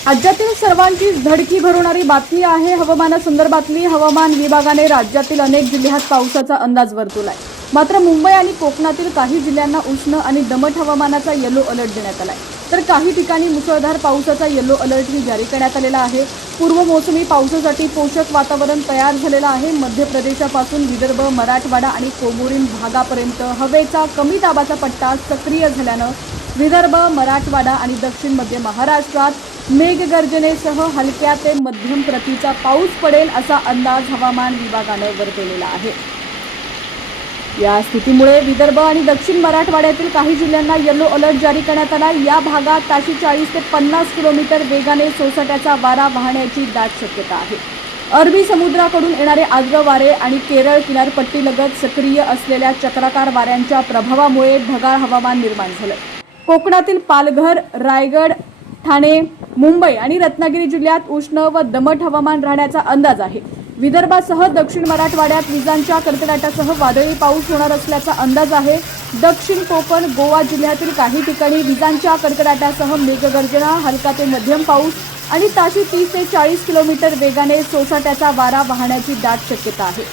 राज्यातील सर्वांचीच धडकी भरवणारी बातमी आहे हवामानासंदर्भातली। हवामान विभागाने राज्यातील अनेक जिल्ह्यात पावसाचा अंदाज वर्तवलाय। मात्र मुंबई आणि कोकणातील काही जिल्ह्यांना उष्ण आणि दमट हवामानाचा येलो अलर्ट देण्यात आलाय, तर काही ठिकाणी मुसळधार पावसाचा येलो अलर्टही जारी करण्यात आलेला आहे। पूर्व मोसमी पावसासाठी पोषक वातावरण तयार झालेलं आहे। मध्य प्रदेशापासून विदर्भ, मराठवाडा आणि कोमोरीन भागापर्यंत हवेचा कमी दाबाचा पट्टा सक्रिय झाल्यानं विदर्भ, मराठवाडा आणि दक्षिण मध्य महाराष्ट्रात मेघगर्जनेसह हलक्या ते मध्यम प्रतीचा पाऊस पडेल असा अंदाज हवामान विभागानं वर्तवलेला आहे। या स्थितीमुळे विदर्भ आणि दक्षिण मराठवाड्यातील काही जिल्ह्यांना येलो अलर्ट जारी करण्यात आला। या भागात ताशी 40 ते 50 किलोमीटर वेगाने सोसाट्याचा वारा वाहण्याची दाट शक्यता आहे। अरबी समुद्राकडून येणारे आर्द्र वारे आणि केरळ किनारपट्टीलगत सक्रिय असलेल्या चक्राकार वाऱ्यांच्या प्रभावामुळे ढगाळ हवामान निर्माण झालं। कोकणातील पालघर, रायगड, ठाणे, मुंबई आणि रत्नागिरी जिल्ह्यात उष्ण व दमट हवामान राहण्याचा अंदाज आहे। विदर्भासह दक्षिण मराठवाड्यात विजांच्या कडकडाटासह वादळी पाऊस होणार असल्याचा अंदाज आहे। दक्षिण कोकण, गोवा जिल्ह्यातील काही ठिकाणी विजांच्या कडकडाटासह मेघगर्जना, हलका ते मध्यम पाऊस आणि ताशी 30 ते 40 किलोमीटर वेगाने सोसाट्याचा वारा वाहण्याची दाट शक्यता आहे।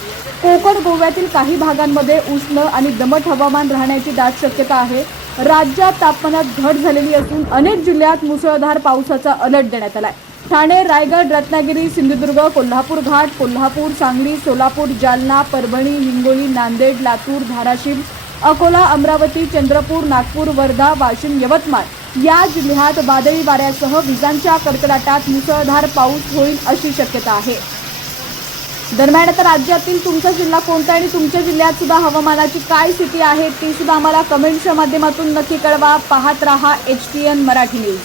कोकण, गोव्यातील काही भागांमध्ये उष्ण आणि दमट हवामान राहण्याची दाट शक्यता आहे। राज्यात तापमानात घट झालेली असून अनेक जिल्ह्यात मुसळधार पावसाचा अलर्ट देण्यात आलाय। ठाणे, रायगड, रत्नागिरी, सिंधुदुर्ग, कोल्हापूर घाट, कोल्हापूर, सांगली, सोलापूर, जालना, परभणी, हिंगोली, नांदेड, लातूर, धाराशिव, अकोला, अमरावती, चंद्रपूर, नागपूर, वर्धा, वाशिम, यवतमाळ या जिल्ह्यात वादळी वाऱ्यासह विजांच्या कडकडाटात मुसळधार पाऊस होईल अशी शक्यता आहे। दरम्यान आता राज्यातील तुमचा जिल्हा कोणता आणि तुमच्या जिल्ह्यात सुद्धा हवामानाची काय स्थिती आहे ती सुद्धा आम्हाला कमेंट्सच्या माध्यमातून नक्की कळवा। पाहत रहा HTN मराठी न्यूज।